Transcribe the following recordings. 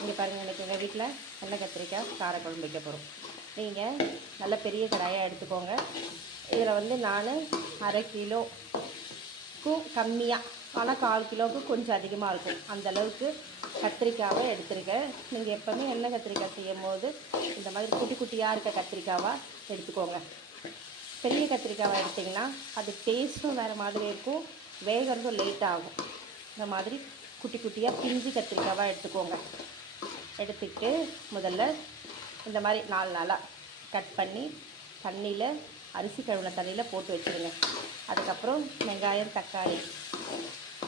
இங்கே பாருங்கள், இன்றைக்கி எங்கள் வீட்டில் எண்ணெய் கத்திரிக்காய் காரக்குழம்பு வைக்க போகிறோம். நீங்கள் நல்ல பெரிய கடாயாக எடுத்துக்கோங்க. இதில் வந்து நான் அரை கிலோக்கும் கம்மியாக, ஆனால் 1/4 கிலோவுக்கு கொஞ்சம் அதிகமாக இருக்கும், அந்தளவுக்கு கத்திரிக்காவை எடுத்துருக்கேன். நீங்கள் எப்போவுமே எண்ணெய் கத்திரிக்காய் செய்யும் போது இந்த மாதிரி குட்டி குட்டியாக இருக்க கத்திரிக்காவாக எடுத்துக்கோங்க. பெரிய கத்திரிக்காவை எடுத்திங்கன்னா அது டேஸ்ட்டும் வேறு மாதிரி இருக்கும், வேகிறதும் லேட் ஆகும். இந்த மாதிரி குட்டி குட்டியாக பிஞ்சு கத்திரிக்காவாக எடுத்துக்கோங்க. எடுத்துக்கிட்டு முதல்ல இந்த மாதிரி 4 நாளாக கட் பண்ணி தண்ணியில், அரிசி கழுவின தண்ணியில் போட்டு வச்சுருங்க. அதுக்கப்புறம் வெங்காயம், தக்காளி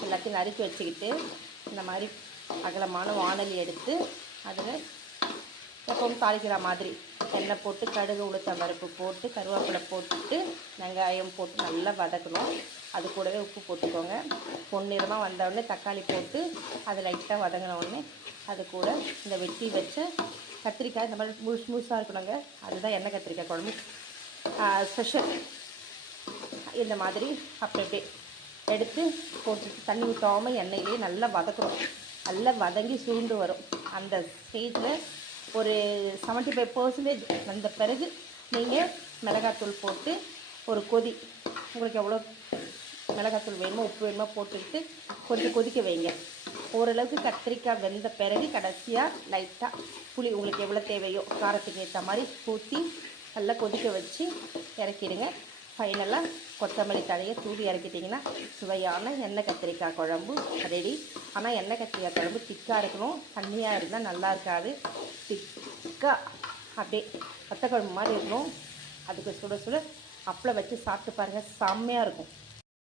எல்லாத்தையும் நறுக்கி வச்சுக்கிட்டு இந்த மாதிரி அகலமான வாணலி எடுத்து அதில் எப்பவும் தாளிக்கிற மாதிரி எண்ணெய் போட்டு கடுகு, உளுத்தம் பருப்பு போட்டு கருவேப்பிலை போட்டுட்டு வெங்காயம் போட்டு நல்லா வதக்கணும். அது கூடவே உப்பு போட்டுக்கோங்க. பொன்னிறமாக வந்தவுடனே தக்காளி போட்டு அதை லைட்டாக வதங்கின உடனே அது கூட இந்த வெட்டி வச்ச கத்திரிக்காய் இந்த மாதிரி முழுசாக இருக்கணுங்க. அதுதான் எண்ணெய் கத்திரிக்காய் குழம்பு ஸ்பெஷல். இந்த மாதிரி அப்படியே எடுத்து போட்டுட்டு தண்ணி ஊற்றாமல் எண்ணெயிலே நல்லா வதக்கணும். நல்லா வதங்கி சுருண்டு வரும். அந்த ஸ்டேஜில் ஒரு 75% வந்த பிறகு நீங்கள் மிளகாத்தூள் போட்டு ஒரு கொதி, உங்களுக்கு எவ்வளோ மிளகாத்தூள் வேணுமோ உப்பு வேணுமோ போட்டுக்கிட்டு கொஞ்சம் கொதிக்க வைங்க. ஓரளவுக்கு கத்திரிக்காய் வெந்த பிறகு கடைசியாக லைட்டாக புளி உங்களுக்கு எவ்வளோ தேவையோ காரத்துக்கு ஏற்ற மாதிரி ஊற்றி நல்லா கொதிக்க வச்சு இறக்கிடுங்க. ஃபைனலாக கொத்தமல்லி தழையை தூவி இறக்கிட்டிங்கன்னா சுவையான எண்ணெய் கத்திரிக்காய் குழம்பு ரெடி. ஆனால் எண்ணெய் கத்திரிக்காய் குழம்பு திக்காக இருக்கணும், தண்ணியாக இருந்தால் நல்லா இருக்காது. திக்காக அப்படியே வத்த குழம்பு மாதிரி இருக்கணும். அதுக்கு சுட சுட அப்பளம் வச்சு சாப்பிட்டு பாருங்கள், செம்மையாக இருக்கும்.